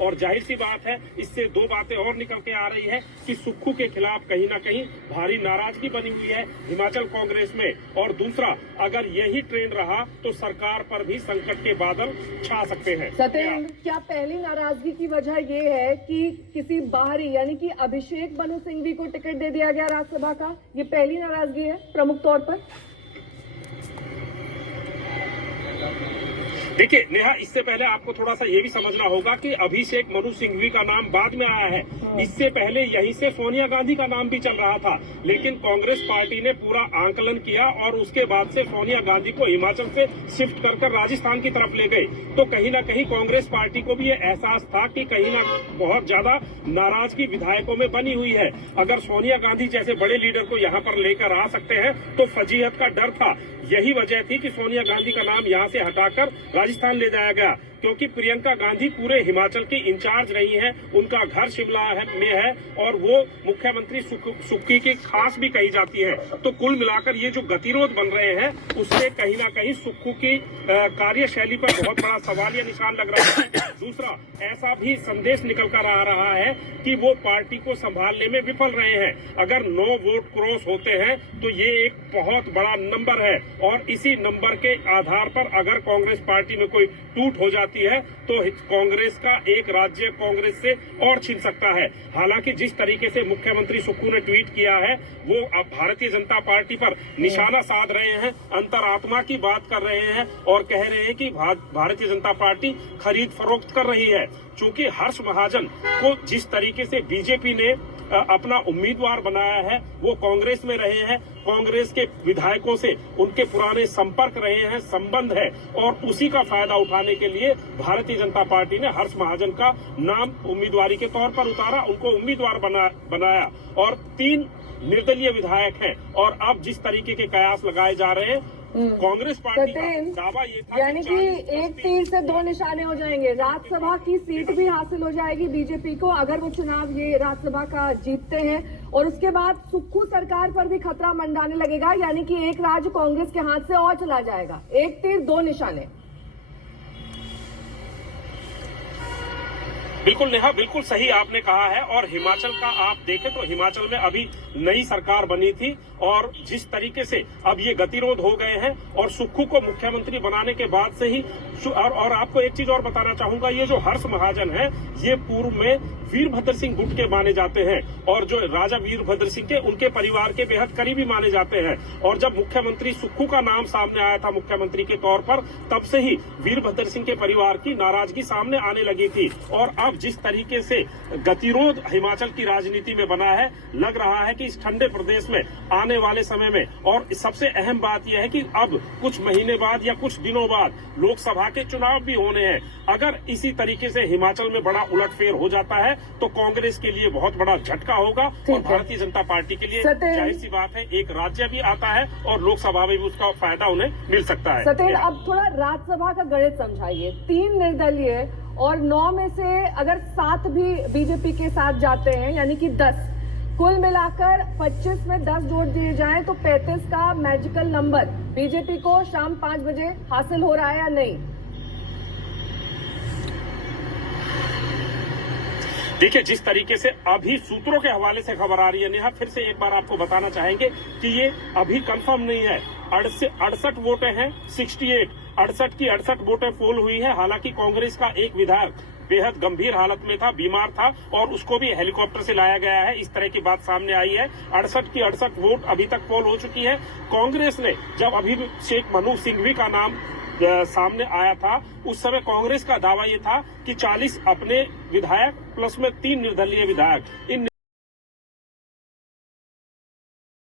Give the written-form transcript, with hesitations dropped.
और जाहिर सी बात है इससे दो बातें और निकल के आ रही है कि सुक्खू के खिलाफ कहीं ना कहीं भारी नाराजगी बनी हुई है हिमाचल कांग्रेस में, और दूसरा अगर यही ट्रेंड रहा तो सरकार पर भी संकट के बादल छा सकते हैं। सत्येंद्र, क्या पहली नाराजगी की वजह ये है कि किसी बाहरी यानी कि अभिषेक मनु सिंघवी को टिकट दे दिया गया राज्यसभा का? ये पहली नाराजगी है प्रमुख तौर पर? देखिए नेहा, इससे पहले आपको थोड़ा सा ये भी समझना होगा कि अभिषेक मनु सिंघवी का नाम बाद में आया है। इससे पहले यहीं से सोनिया गांधी का नाम भी चल रहा था, लेकिन कांग्रेस पार्टी ने पूरा आंकलन किया और उसके बाद से सोनिया गांधी को हिमाचल से शिफ्ट कर राजस्थान की तरफ ले गए। तो कहीं ना कहीं कांग्रेस पार्टी को भी ये एहसास था कि कहीं ना बहुत ज्यादा नाराजगी विधायकों में बनी हुई है। अगर सोनिया गांधी जैसे बड़े लीडर को यहाँ पर लेकर आ सकते हैं तो फजीहत का डर था। यही वजह थी कि सोनिया गांधी का नाम यहाँ से हटाकर राजस्थान ले जाया गया, क्योंकि प्रियंका गांधी पूरे हिमाचल की इंचार्ज रही हैं। उनका घर शिमला में है और वो मुख्यमंत्री सुक्खू की खास भी कही जाती है। तो कुल मिलाकर ये जो गतिरोध बन रहे हैं उससे कहीं ना कहीं सुक्खू की कार्यशैली पर बहुत बड़ा सवालिया निशान लग रहा है। दूसरा, ऐसा भी संदेश निकल कर आ रहा है कि वो पार्टी को संभालने में विफल रहे हैं। अगर 9 वोट क्रॉस होते हैं तो ये एक बहुत बड़ा नंबर है, और इसी नंबर के आधार पर अगर कांग्रेस पार्टी में कोई टूट हो जाती है तो कांग्रेस का एक राज्य कांग्रेस से और छिन सकता है। हालांकि जिस तरीके से मुख्यमंत्री सुक्खू ने ट्वीट किया है वो अब भारतीय जनता पार्टी पर निशाना साध रहे हैं, अंतरात्मा की बात कर रहे हैं और कह रहे हैं कि भारतीय जनता पार्टी खरीद फरोख्त कर रही है। चूंकि हर्ष महाजन को जिस तरीके से बीजेपी ने अपना उम्मीदवार बनाया है, वो कांग्रेस में रहे हैं, कांग्रेस के विधायकों से उनके पुराने संपर्क रहे हैं, संबंध है, और उसी का फायदा उठाने के लिए भारतीय जनता पार्टी ने हर्ष महाजन का नाम उम्मीदवारी के तौर पर उतारा, उनको उम्मीदवार बनाया और 3 निर्दलीय विधायक हैं। और अब जिस तरीके के कयास लगाए जा रहे हैं कांग्रेस पार्टी का दावा ये था यानी कि एक तीर से 2 निशाने हो जाएंगे। राज्यसभा की सीट भी हासिल हो जाएगी बीजेपी को अगर वो चुनाव ये राज्यसभा का जीतते हैं, और उसके बाद सुक्खू सरकार पर भी खतरा मंडाने लगेगा, यानी कि एक राज्य कांग्रेस के हाथ से और चला जाएगा। एक तीर 2 निशाने। बिल्कुल नेहा, बिल्कुल सही आपने कहा है। और हिमाचल का आप देखें तो हिमाचल में अभी नई सरकार बनी थी और जिस तरीके से अब ये गतिरोध हो गए हैं और सुक्खू को मुख्यमंत्री बनाने के बाद से ही और आपको एक चीज और बताना चाहूंगा, ये जो हर्ष महाजन है ये पूर्व में वीरभद्र सिंह गुट के माने जाते हैं और जो राजा वीरभद्र सिंह के उनके परिवार के बेहद करीबी माने जाते हैं। और जब मुख्यमंत्री सुक्खू का नाम सामने आया था मुख्यमंत्री के तौर पर, तब से ही वीरभद्र सिंह के परिवार की नाराजगी सामने आने लगी थी। और अब जिस तरीके से गतिरोध हिमाचल की राजनीति में बना है, लग रहा है कि इस ठंडे प्रदेश में आने वाले समय में, और सबसे अहम बात यह है कि अब कुछ महीने बाद या कुछ दिनों बाद लोकसभा के चुनाव भी होने हैं। अगर इसी तरीके से हिमाचल में बड़ा उलटफेर हो जाता है तो कांग्रेस के लिए बहुत बड़ा झटका होगा और भारतीय जनता पार्टी के लिए जाहिर सी बात है एक राज्य भी आता है और लोकसभा में भी उसका फायदा उन्हें मिल सकता है। सत्येंद्र, अब थोड़ा राज्यसभा का गणित समझाइए। 3 निर्दलीय और 9 में से अगर 7 भी बीजेपी के साथ जाते हैं यानी कि 10, कुल मिलाकर 25 में 10 जोड़ दिए जाएं तो 35 का मैजिकल नंबर बीजेपी को शाम 5 बजे हासिल हो रहा है या नहीं? देखिए, जिस तरीके से अभी सूत्रों के हवाले से खबर आ रही है नेहा, फिर से एक बार आपको बताना चाहेंगे कि ये अभी कंफर्म नहीं है। 68 वोटें हैं, 68 की 68 वोटें पोल हुई है। हालांकि कांग्रेस का एक विधायक बेहद गंभीर हालत में था, बीमार था और उसको भी हेलीकॉप्टर से लाया गया है, इस तरह की बात सामने आई है। 68 की 68 वोट अभी तक पोल हो चुकी है। कांग्रेस ने जब अभिषेक मनु सिंघवी का नाम सामने आया था उस समय कांग्रेस का दावा ये था कि 40 अपने विधायक प्लस में 3 निर्दलीय विधायक, इन